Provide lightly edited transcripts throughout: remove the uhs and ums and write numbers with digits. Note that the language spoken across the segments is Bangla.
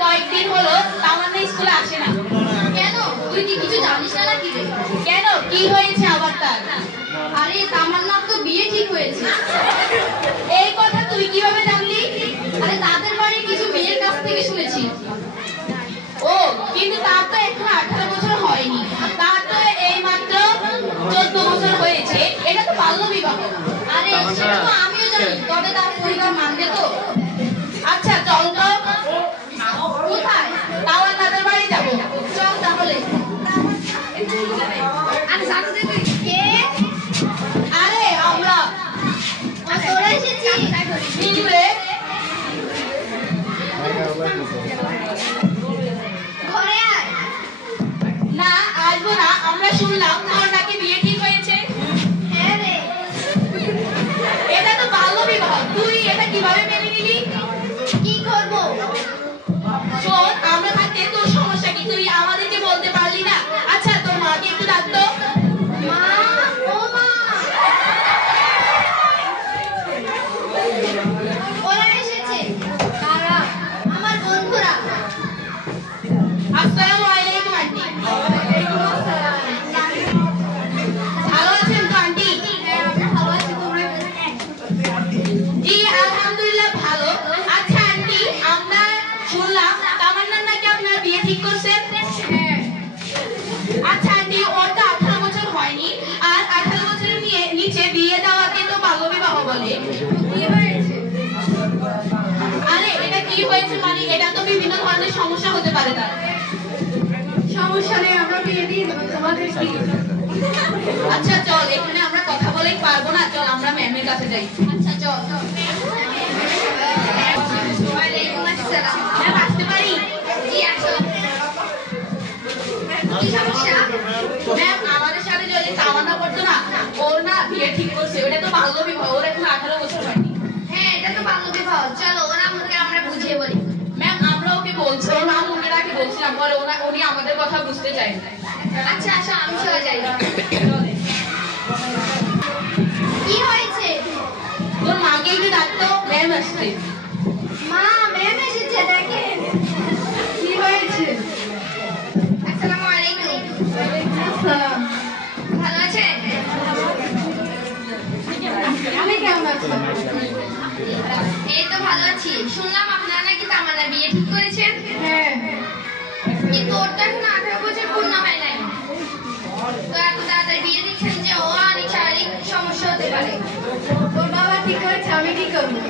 কয়েকদিন হলো তামান্না স্কুলে আসে না। কেন? তুই কি কিছু জানিস না নাকি রে? কেন, কি হয়েছে আবার তার? আরে তামান্নার তো বিয়ে ঠিক হয়েছে। এই কথা তুই কিভাবে জানলি? আরে তাদের বাড়ির কিছু মেয়ের কাছ থেকে শুনেছি। ও, কিন্তু তার তো এখন 18 বছর হয়নি, তার তো এই মাত্র 14 বছর হয়েছে। এটা তো বাল্য বিবাহ। আরে সেটা তো আমিও জানি, তবে তার পরিবার মানবে তো? আচ্ছা চল তো। কোথায়? তামান্নাদের বাড়ি যাবো। চল তাহলে। আরে সাথে তুই কে? আরে আমরা। তোরা এসেছিস? নিলে ঘরে আয়। না, আসবো না। আমরা শুনলাম তোর নাকি বিয়ে ঠিক হয়েছে। হ্যাঁ রে। এটা তো বাল্য বিবাহ, তুই এটা কিভাবে মেনে নিলি? কি করব? শোন, আমরা থাকতে তোর সমস্যা কি? তুই আমাদেরকে বলতে পারলি না? আচ্ছা, তোর মাকে একটু ডাকতো। মা, ও মা। ওরা এসেছে। কারা? আমার বন্ধুরা। আসসালামু আলাইকুম আন্টি। ভালো আছেন তো আন্টি? ভালো আছি, তোমরা? জি আলহামদুলিল্লাহ ভালো। আচ্ছা আন্টি, আমরা শুনলাম তামান্না নাকি আপনার বিয়ে ঠিক করছেন। হ্যাঁ। আচ্ছা আন্টি, ওর তো 18 বছর হয়নি, আর 18 বছরের নিচে বিয়ে দেওয়াকে তো বাল্য বিবাহ বলে। কি হয়েছে? আরে এটা কি হয়েছে মানে? এটা তো বিভিন্ন ধরনের সমস্যা হতে পারে তার। সমস্যা নেই, আমরা বিয়ে দিয়ে দেবো, তোমাদের কি? আচ্ছা চল, এখানে আমরা কথা বলেই পারবো না, চল আমরা ম্যামের কাছে যাই। আচ্ছা চল। ওয়ালাইকুম আসসালাম। ম্যাম আসতে পারি? জি আসো। কি সমস্যা? ম্যাম, আমাদের সাথে যদি তামান্না পড়তো না, ওর না বিয়ে ঠিক করছে। ওটা তো বাল্য বিবাহ, ওর এখন 18 বছর হয়নি। হ্যাঁ, এটা তো বাল্য বিবাহ। চলো ওরা আমাকে আমরা বুঝিয়ে বলি। ম্যাম, আমরা ওকে বলছি, ওর মা মুন্নাকে বলছিলাম, পরে উনি আমাদের কথা বুঝতে চাই না। আচ্ছা আসো, আমি চলে যাই। কি হয়েছে? তোর মাকে একটু ডাকতো, ম্যাম আসছে। মা, ম্যাম এসেছে, দেখেন। কি হয়েছে? আসসালামু আলাইকুম। ভালো আছেন? আমি কেমন আছি? এই তো ভালো আছি। শুনলাম আপনারা নাকি তামান্নার বিয়ে ঠিক করেছেন। হ্যাঁ। কিন্তু ওর তো এখন 18 বছর পূর্ণ হয় নাই। তো এত তাড়াতাড়ি বিয়ে দিচ্ছেন যে ও অনেক শারীরিক সমস্যা হতে পারে। তোর বাবা ঠিক করেছে, আমি কি করবো?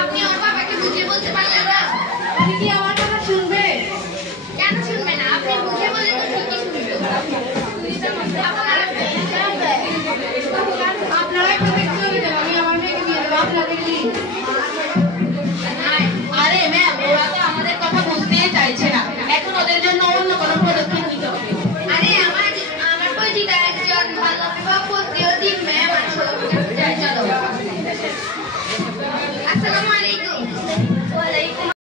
আপনি ওর বাবাকে বুঝিয়ে বলতে পারলেন না? উনি কি আমার কথা শুনবে? কেন শুনবে না? আপনি বুঝিয়ে বললে তো ঠিকই শুনবে। আপনারা একটু দেখতে হবে কেন? আমি আমার মেয়েকে বিয়ে দেবো, আপনাদের কি? আরে ম্যাম, ওরা তো আমাদের কথা বুঝতেই চাইছে না। এখন ওদের জন্য অন্য